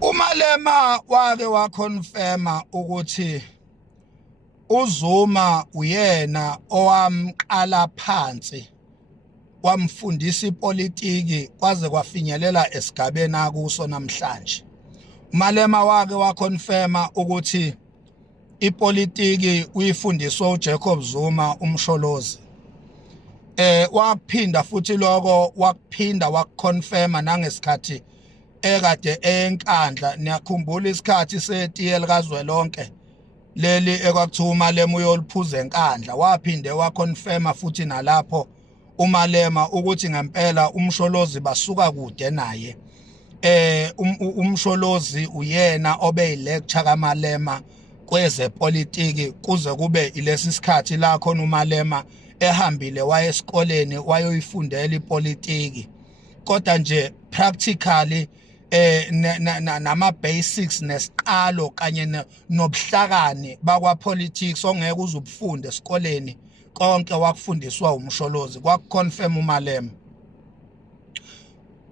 uMalema wake waconfirma ukuthi uZuma uyena owamqala phansi wamfundisa ipolitiki kwaze kwafinyelela esigabeni akuso namhlanje. uMalema wake waconfirma ukuthi ipolitiki uyifundiswa uJacob Zuma umsholozi. Waphinda futhi lokho wakuphinda wakuconfirma nangesikhathi ekade enkandla. Niyakhumbula isikhathi setiye likazwelonke leli ekwakuthiwa uMalema uyoliphuza enkandla, waphinde waconfirma futhi nalapho uMalema ukuthi ngempela umsholozi basuka kude naye. Umsholozi uyena obeyilecture kaMalema kwezepolitiki kuze kube ilesi sikhathi la khona uMalema ehambile waye esikoleni wayoyifundela ipolitiki. Kodwa nje practically nama basics nesiqalo kanye nobuhlakani bakwa politics ongeke uzubufunde esikoleni konke wakufundiswa umsholozi, kwakuconfirm uMalema.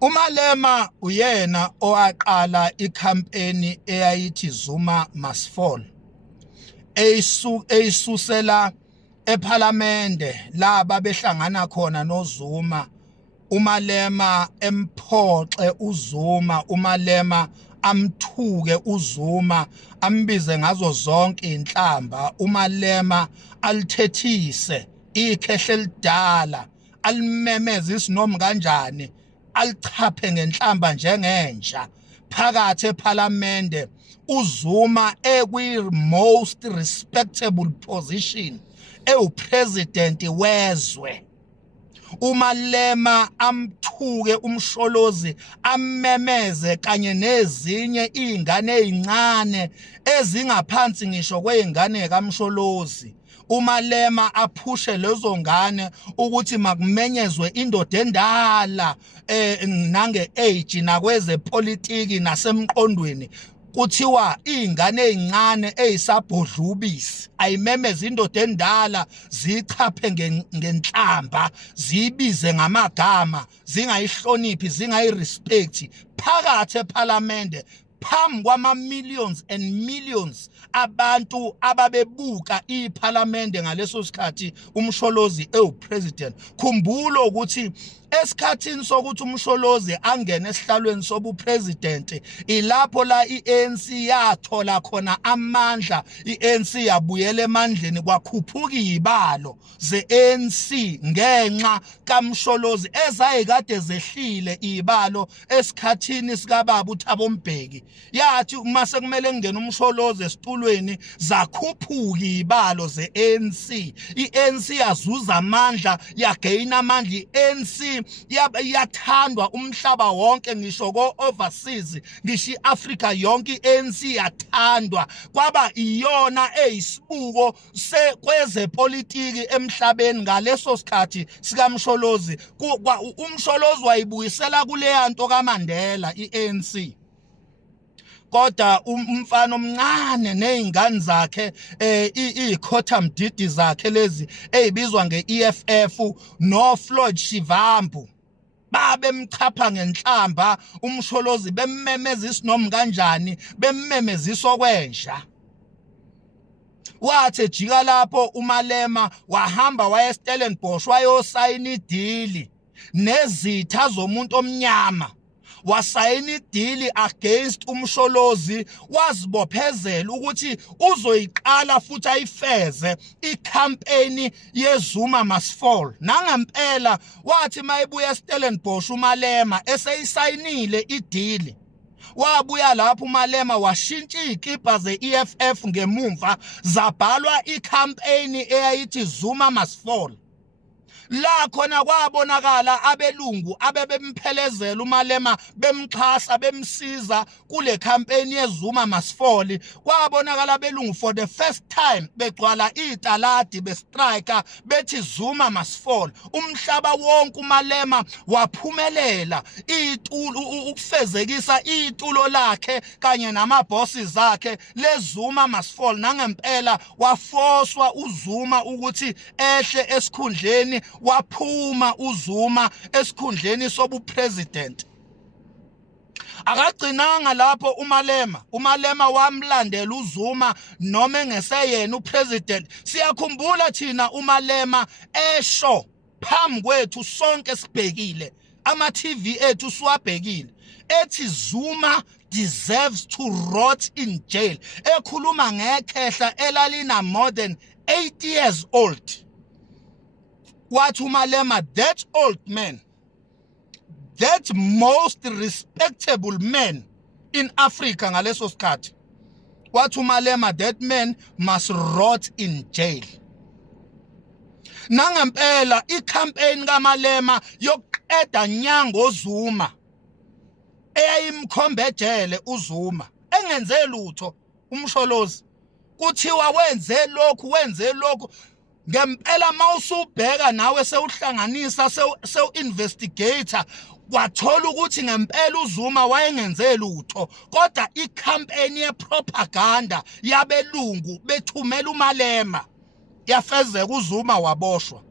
uMalema uyena owaqala icampaign eyayithi Zuma must fall, eyisusela ePhalamende laba behlangana khona noZuma. uMalema emphoxe uZuma, uMalema amthuke uZuma, ambize ngazo zonke inhlamba. uMalema alithethise ikhehle elidala, alimemeze isinomi kanjani, alichaphe ngenhlamba njengenja phakathi ePhalamende. uZuma ekwi-most respectable position ewupresident wezwe. uMalema amthuke umsholozi, amemeze kanye nezinye izingane ezincane ezingaphansi ngisho kwezingane kaMsholozi. uMalema aphushe lezo ngane ukuthi makumenyezwe indoda endala nange-age nakwezepolitiki nasemqondweni. Kuthiwa izingane ezincane ezisabhodlubisi ayimemeze indoda endala, zichaphe ngenhlamba, zibize ngamagama, zingayihloniphi, zingayirespect phakathi ePhalamende phambi kwama-millions and millions abantu ababebuka iPhalamende ngaleso sikhathi umsholozi ewupresident. Khumbula ukuthi esikhathini sokuthi umsholozi angene esihlalweni sobupresident ilapho la i-ANC yathola khona amandla. i-ANC yabuyela emandleni, kwakhuphuka izibalo ze-ANC ngenxa kaMsholozi ezayikade zehlile izibalo esikhathini sikababa uThabo Mbeki. Yathi uma sekumele kungena umsholozi esitulweni zakhuphuka izibalo ze-ANC. i-ANC yazuza amandla, yagaina amandla. i-ANC yathandwa umhlaba wonke, ngisho ko-overseas, ngisho i-Afrika yonke i-ANC yathandwa. Kwaba iyona eyisibuko kwezepolitiki emhlabeni ngaleso sikhathi sikaMsholozi. umsholozi wayibuyisela kuleya nto kaMandela i-ANC. Kodwa umfana omncane nezingane zakhe ikhothamdidi zakhe lezi ezibizwa nge-EFF noFloyd Shivambu babemchapha ngenhlamba umsholozi, bemmemeza isinomi kanjani, bemmemezisa okwenja. Wathi ejika lapho uMalema wahamba waya eStellenbosch wayosayina idili nezitha zomuntu omnyama. Wasayina idili against umsholozi, wazibophezela ukuthi uzoyiqala futhi ayifeze icampaign yeZuma must fall. Nangempela wathi mayibuya eStellenbosch uMalema eseyisayinile idili, wabuya lapho uMalema washintsha izikipa ze-EFF ngemumva zabhalwa icampaign eyayithi Zuma must fall. La khona kwabonakala abelungu abebemphelezela uMalema, bemxhasa, bemsiza kule campaign yeZuma must fall. Kwabonakala abelungu for the first time begcwala italadi bestrike bethi Zuma must fall. Umhlaba wonke uMalema waphumelela ukufezekisa itulo lakhe kanye namabosses akhe leZuma must fall. Nangempela wafoswa uZuma ukuthi ehle esikhundleni, waphuma uZuma esikhundleni sobupresident. Akagcinanga lapho umalema wamlandela uZuma noma engeseyena upresident. Siyakhumbula thina umalema esho phambi kwethu sonke sibhekile, ama TV ethu siwabhekile, ethi Zuma deserves to rot in jail. Ekhuluma ngekhehla elalina more than 80 years old. Wathi umalema, that old man, that most respectable man in Africa ngaleso sikhathi, wathi umalema, that man must rot in jail. Nangempela icampaign kamalema yokuqeda nyango Zuma eyayimkhombe ejele uZuma engenze lutho umsholozi, kuthiwa wenze lokhu ngempela. Mawusubheka nawe sewuhlanganisa sewu-investigator kwathola ukuthi ngempela uZuma wayengenze lutho, kodwa icampaign yepropaganda yabelungu bethumela umalema yafezeka, uZuma waboshwa.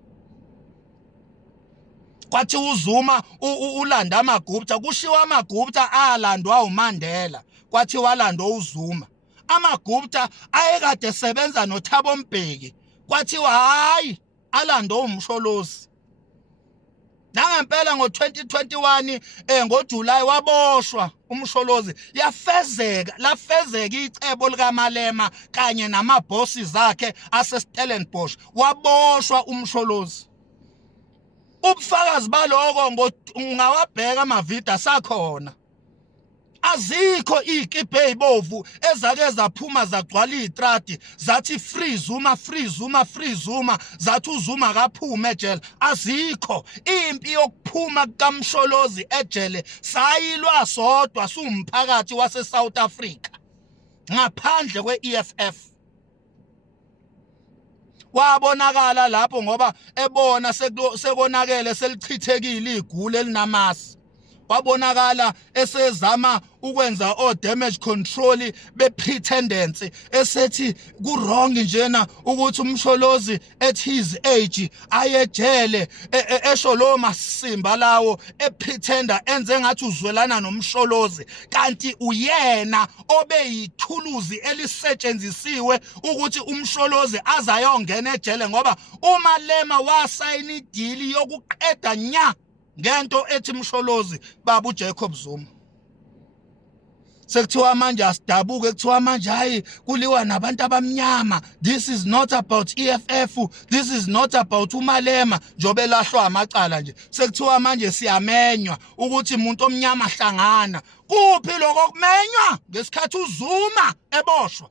Kwathi uZuma ulanda amaGupta, kushiwa amaGupta alandwa uMandela, kwathi walandwa uZuma. AmaGupta ayekade sebenza noThabo Mbeki, kwathiwa hayi alandwa umsholozi. Nangempela ngo-2021 ngoJulayi waboshwa umsholozi. Lafezeka icebo likamalema kanye namabhosi zakhe aseStellenbosch, waboshwa umsholozi. Ubufakazi baloko ungawabheka amavidiyo asakhona. Azikho izikipa ezibovu ezake zaphuma zagcwala izitrati zathi free Zuma, free Zuma, free Zuma, zathi uZuma akaphume ejele. Azikho. Impi yokuphuma kaMsholozi ejele sayilwa sodwa sumphakathi wase-South Africa ngaphandle kwe-EFF. Wabonakala lapho ngoba ebona sekonakele selichithekile igule elinamasi. Wabonakala esezama ukwenza damage control be-pretendence, esethi ku-wrong njena ukuthi umsholozi at his age ayejele, esho lo masimba lawo epretenda enze ngathi uzwelana nomsholozi, kanti uyena obeyithuluzi elisetshenzisiwe ukuthi umsholozi azayongena ejele, ngoba umalema wasayina idili yokuqeda nya ngento ethi msholozi baba uJacob Zuma. Sekuthiwa manje asidabuke, kuthiwa manje hayi kuliwa nabantu abamnyama. This is not about EFF, this is not about umalema, njobe lahlwa amacala nje. Sekuthiwa manje siyamenywa ukuthi umuntu omnyama hlangana. Kuphi lokho kumenywa ngesikhathi uZuma eboshwa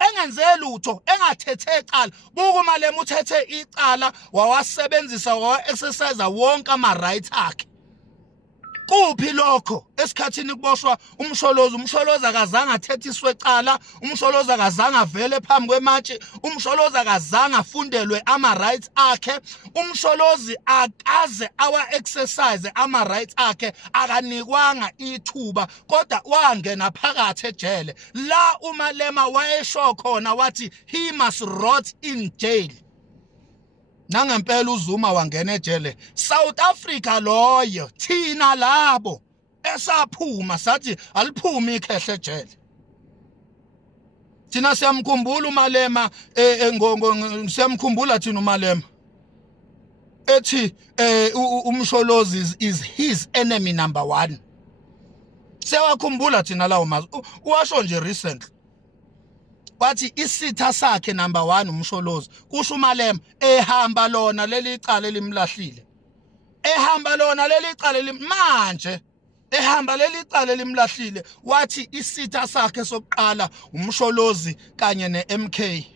engenze lutho, engathethe icala? Buku umalema uthethe icala, wawasebenzisa, wawa-exercise wonke ama-rights akhe. Kuphi lokho esikhathini kuboshwa umsholozi? Umsholozi akazange athethiswe icala, umsholozi akazange avele phambi kwematshi, umsholozi akazange afundelwe ama-rights akhe, umsholozi akaze awa-exercise ama-rights akhe, akanikwanga ithuba, kodwa wangena phakathi ejele. La umalema wayesho khona wathi he must rot in jail. Nangempela uZuma wangena ejele. South Africa loyo, thina labo esaphuma sathi aliphumi ikhehle ejele. Thina siyamkhumbula umalema, siyamkhumbula thina umalema ethi umsholozi is his enemy number 1. Siyawakhumbula thina lawo mazwi. Uwasho nje recently wathi isitha sakhe number 1 umsholozi. Kusho umalema ehamba lona leli cala elimlahlile, ehamba lona leli cala manje ehamba leli cala elimlahlile. Wathi isitha sakhe sokuqala umsholozi kanye neMK.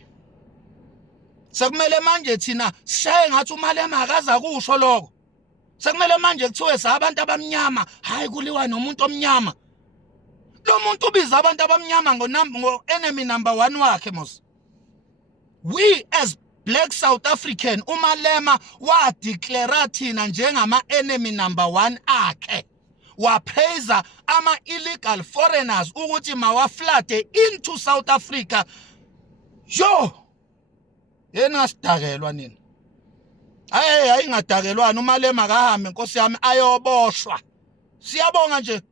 Sekumele manje thina sishaye ngathi umalema akaza kusho lokho. Sekumele manje kuthiwe sabantu abamnyama, hayi kuliwa nomuntu omnyama. Lo muntu ubiza abantu abamnyama ngo-enemy number 1 wakhe mos. We as black South African, umalema wadeclare thina njengama-enemy number 1 akhe. Wapraise ama-illegal foreigners ukuthi mawaflade into South Africa. Yo! Yena ngasidakelwa nini? Hayi ngadakelwana, umalema kahambe nkosi yami ayoboshwa. Siyabonga nje.